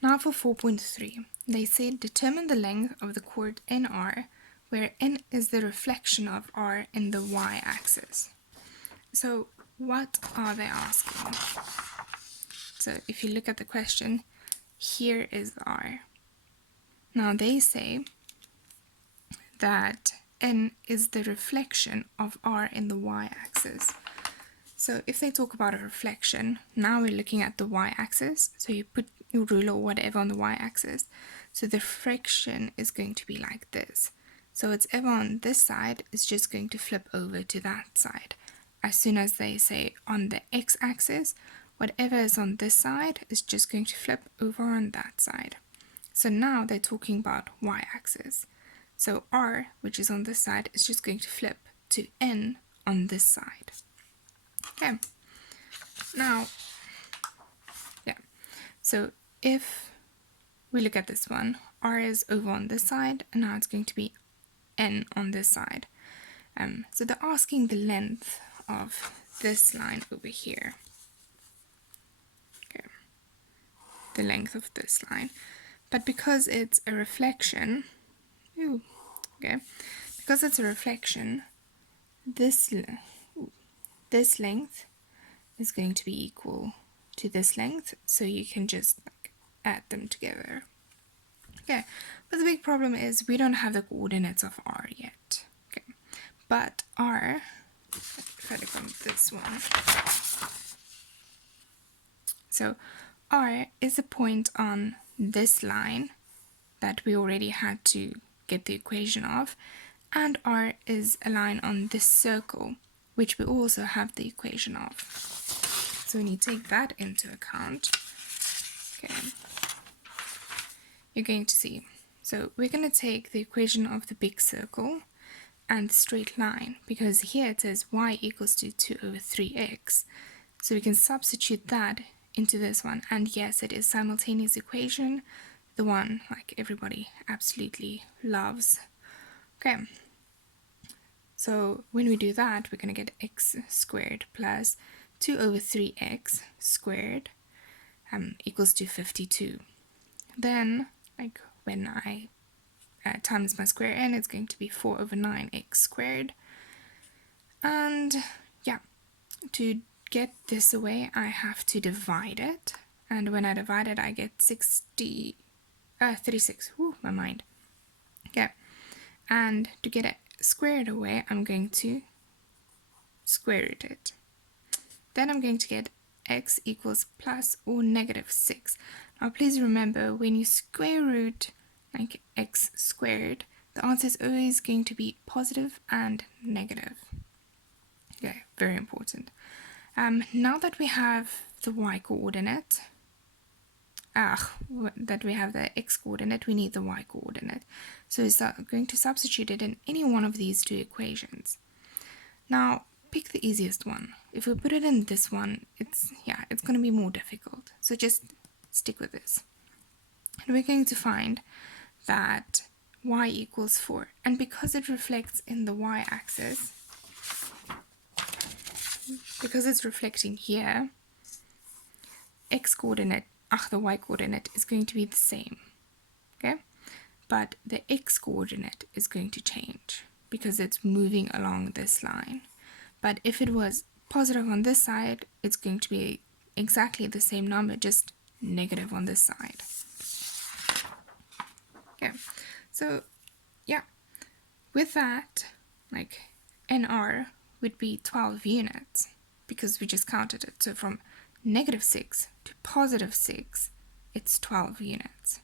Now for 4.3, they said determine the length of the chord NR, where N is the reflection of R in the y-axis. So what are they asking? So if you look at the question, here is R. Now they say that N is the reflection of R in the y-axis. So if they talk about a reflection, now we're looking at the y-axis. So you put your ruler or whatever on the y-axis. So the reflection is going to be like this. So it's ever on this side, it's just going to flip over to that side. As soon as they say on the x-axis, whatever is on this side is just going to flip over on that side. So now they're talking about y-axis. So R, which is on this side, is just going to flip to N on this side. Okay, now, so if we look at this one, R is over on this side, and now it's going to be N on this side. So they're asking the length of this line over here. Okay, the length of this line. But because it's a reflection, because it's a reflection, this length is going to be equal to this length, so you can just add them together. Okay, but the big problem is we don't have the coordinates of R yet. Okay, but R, if I look on this one, so R is a point on this line that we already had to get the equation of, and R is a line on this circle, which we also have the equation of. So when you take that into account, okay, you're going to see. So we're going to take the equation of the big circle and the straight line, because here it says y equals to 2 over 3x. So we can substitute that into this one, and yes, it is simultaneous equation, the one like everybody absolutely loves. Okay, so when we do that, we're going to get x squared plus 2 over 3x squared equals to 52. Then, like when I times my square n, it's going to be 4 over 9x squared. And yeah, to get this away, I have to divide it. And when I divide it, I get 36. Whew, my mind. Okay. And to get it squared away, I'm going to square root it. Then I'm going to get x equals plus or negative 6. Now please remember, when you square root like x squared, the answer is always going to be positive and negative. Okay, very important. Now that we have the y coordinate, that we have the x coordinate, we need the y coordinate. So we're going to substitute it in any one of these two equations. Now, pick the easiest one. If we put it in this one, it's going to be more difficult. So just stick with this. And we're going to find that y equals 4. And because it reflects in the y-axis, because it's reflecting here, the y coordinate is going to be the same. Okay? But the x coordinate is going to change because it's moving along this line. But if it was positive on this side, it's going to be exactly the same number, just negative on this side. Okay, so yeah, with that, like NR would be 12 units because we just counted it. So from negative 6 to positive 6, it's 12 units.